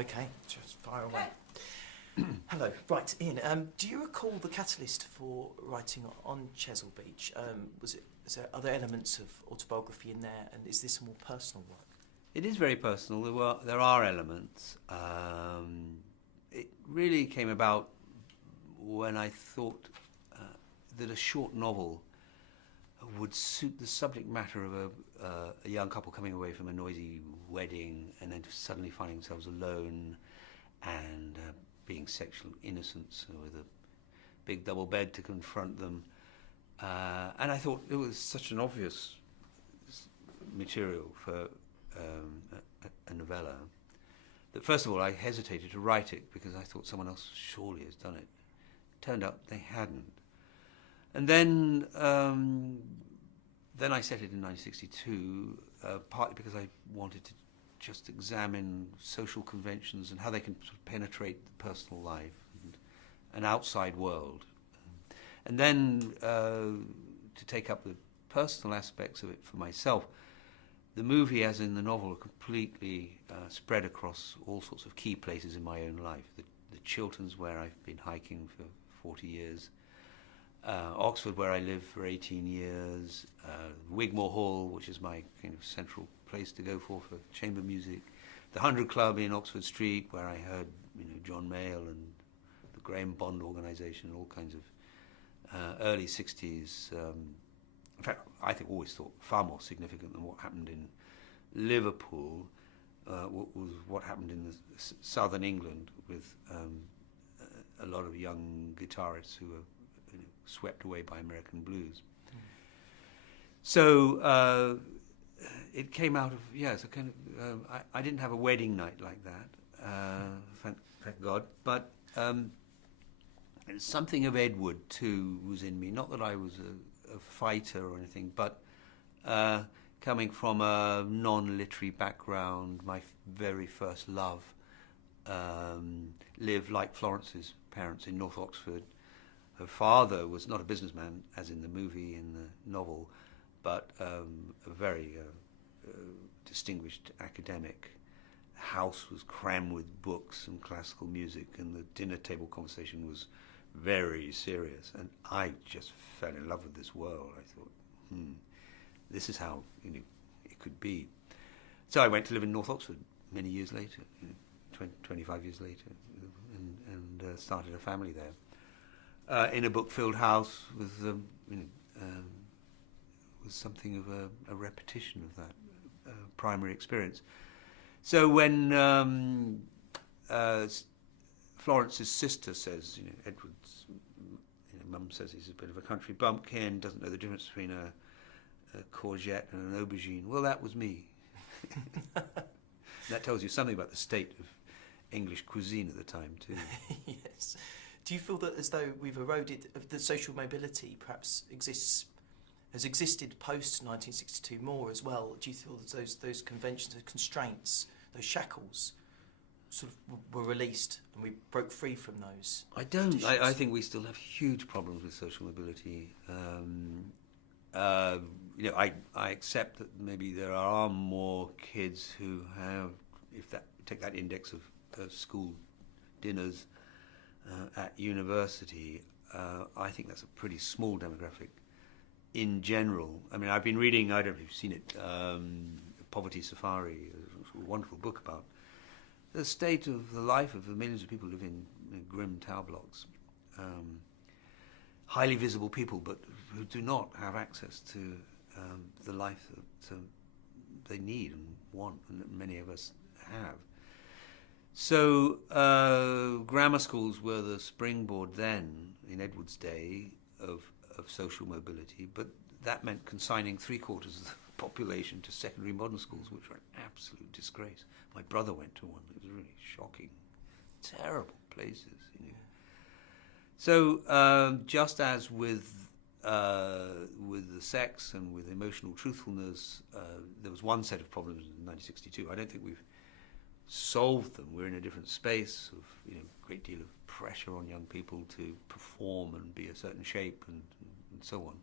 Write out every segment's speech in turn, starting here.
Okay, just fire away. Hello. Right, Ian, do you recall the catalyst for writing on Chesil Beach? Was there other elements of autobiography in there, and is this a more personal work? It is very personal. There are elements. It really came about when I thought that a short novel would suit the subject matter of a young couple coming away from a noisy wedding and then suddenly finding themselves alone and being sexual innocents with a big double bed to confront them. And I thought it was such an obvious material for a novella that first of all I hesitated to write it because I thought someone else surely has done it. Turned out they hadn't. And then I set it in 1962, partly because I wanted to just examine social conventions and how they can sort of penetrate the personal life and an outside world. And then to take up the personal aspects of it for myself, the movie, as in the novel, are completely spread across all sorts of key places in my own life. The Chilterns, where I've been hiking for 40 years, Oxford, where I lived for 18 years, Wigmore Hall, which is my kind of central place to go for chamber music, the 100 Club in Oxford Street, where I heard John Mayall and the Graham Bond organisation, all kinds of early 60s. In fact, I think always thought far more significant than what happened in Liverpool was what happened in the southern England with a lot of young guitarists who were swept away by American blues. So it came out of, it's a kind of, I didn't have a wedding night like that, thank God, but something of Edward too was in me. Not that I was a fighter or anything, but coming from a non-literary background, my very first love lived like Florence's parents in North Oxford. Her father was not a businessman, as in the movie, in the novel, but a very distinguished academic. The house was crammed with books and classical music, and the dinner table conversation was very serious. And I just fell in love with this world. I thought, this is how it could be. So I went to live in North Oxford many years later, 25 years later, and started a family there. In a book-filled house with something of a repetition of that primary experience. So when Florence's sister says, Edward's mum says he's a bit of a country bumpkin, doesn't know the difference between a courgette and an aubergine. Well, that was me. That tells you something about the state of English cuisine at the time too. Yes. Do you feel that as though we've eroded, that social mobility perhaps has existed post 1962 more as well? Do you feel that those conventions, those constraints, those shackles, sort of were released and we broke free from those? I don't. I think we still have huge problems with social mobility. I accept that maybe there are more kids who have, take that index of school dinners at university, I think that's a pretty small demographic in general. I mean, I've been reading, I don't know if you've seen it, Poverty Safari, a wonderful book about the state of the life of the millions of people who live in grim tower blocks. Highly visible people, but who do not have access to the life that they need and want, and that many of us have. So grammar schools were the springboard then, in Edward's day, of social mobility, but that meant consigning 3/4 of the population to secondary modern schools, which were an absolute disgrace. My brother went to one. It was really shocking. Terrible places. So just as with the sex and with emotional truthfulness, there was one set of problems in 1962. I don't think we've solved them. We're in a different space of great deal of pressure on young people to perform and be a certain shape and so on.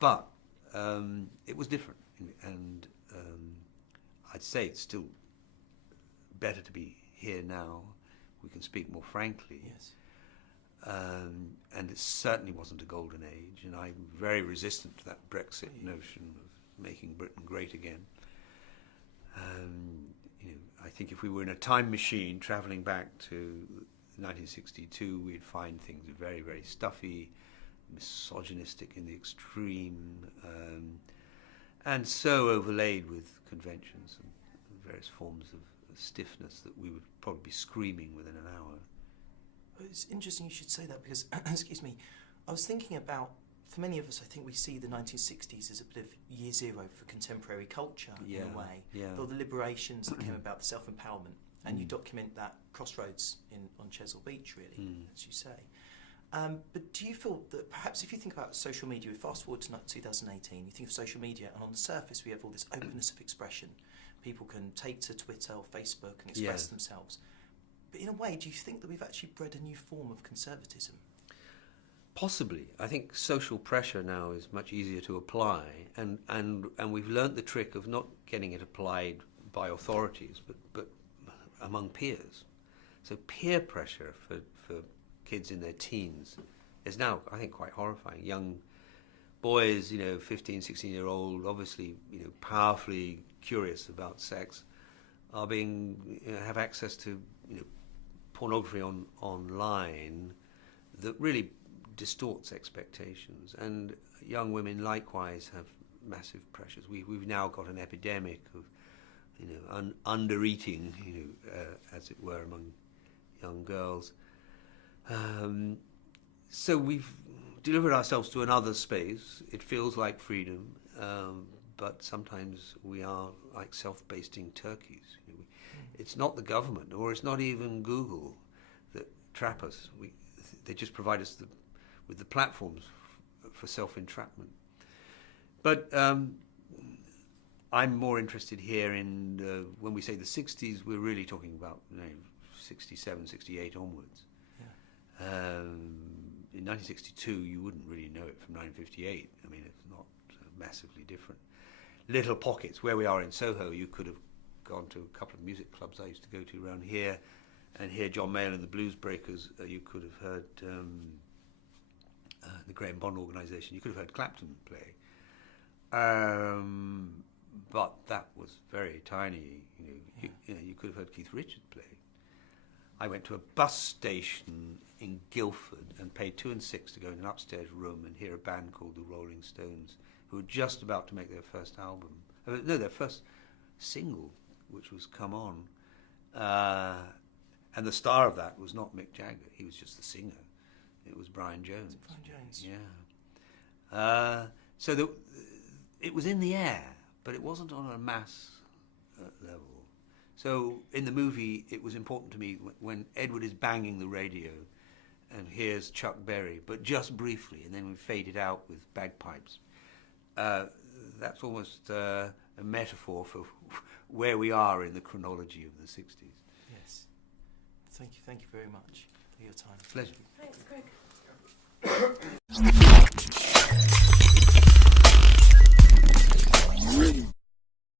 But it was different, and I'd say it's still better to be here now. We can speak more frankly. Yes. And it certainly wasn't a golden age, and I'm very resistant to that Brexit notion of making Britain great again. I think if we were in a time machine travelling back to 1962, we'd find things very, very stuffy, misogynistic in the extreme, and so overlaid with conventions and various forms of stiffness that we would probably be screaming within an hour. It's interesting you should say that because, excuse me, I was thinking about, for many of us, I think we see the 1960s as a bit of year zero for contemporary culture in a way. Yeah. All the liberations that came about, the self-empowerment, and you document that crossroads on Chesil Beach, really, as you say. But do you feel that perhaps if you think about social media, we fast forward to 2018, you think of social media, and on the surface we have all this openness of expression. People can take to Twitter or Facebook and express themselves. But in a way, do you think that we've actually bred a new form of conservatism? Possibly. I think social pressure now is much easier to apply, and we've learnt the trick of not getting it applied by authorities, but among peers. So peer pressure for kids in their teens is now, I think, quite horrifying. Young boys, 15, 16-year-old, obviously, powerfully curious about sex, are being have access to pornography online that really distorts expectations, and young women likewise have massive pressures. We've now got an epidemic of under-eating, as it were, among young girls. So we've delivered ourselves to another space. It feels like freedom, but sometimes we are like self-basting turkeys. It's not the government, or it's not even Google that trap us. They just provide us with the platforms for self-entrapment. But I'm more interested here in, when we say the 60s, we're really talking about 67, 68 onwards. Yeah. In 1962, you wouldn't really know it from 1958. I mean, it's not massively different. Little pockets. Where we are in Soho, you could have gone to a couple of music clubs I used to go to around here and hear John Mayall and the Blues Breakers. You could have heard the Graham Bond Organisation. You could have heard Clapton play. But that was very tiny. You could have heard Keith Richards play. I went to a bus station in Guildford and paid 2 and 6 to go in an upstairs room and hear a band called the Rolling Stones, who were just about to make their first album. Their first single, which was Come On. And the star of that was not Mick Jagger. He was just the singer. It was Brian Jones. Brian Jones. Yeah. So it was in the air, but it wasn't on a mass level. So in the movie, it was important to me when Edward is banging the radio and hears Chuck Berry, but just briefly, and then we fade it out with bagpipes. That's almost a metaphor for where we are in the chronology of the 60s. Yes. Thank you very much for your time. Pleasure. Thanks, Greg.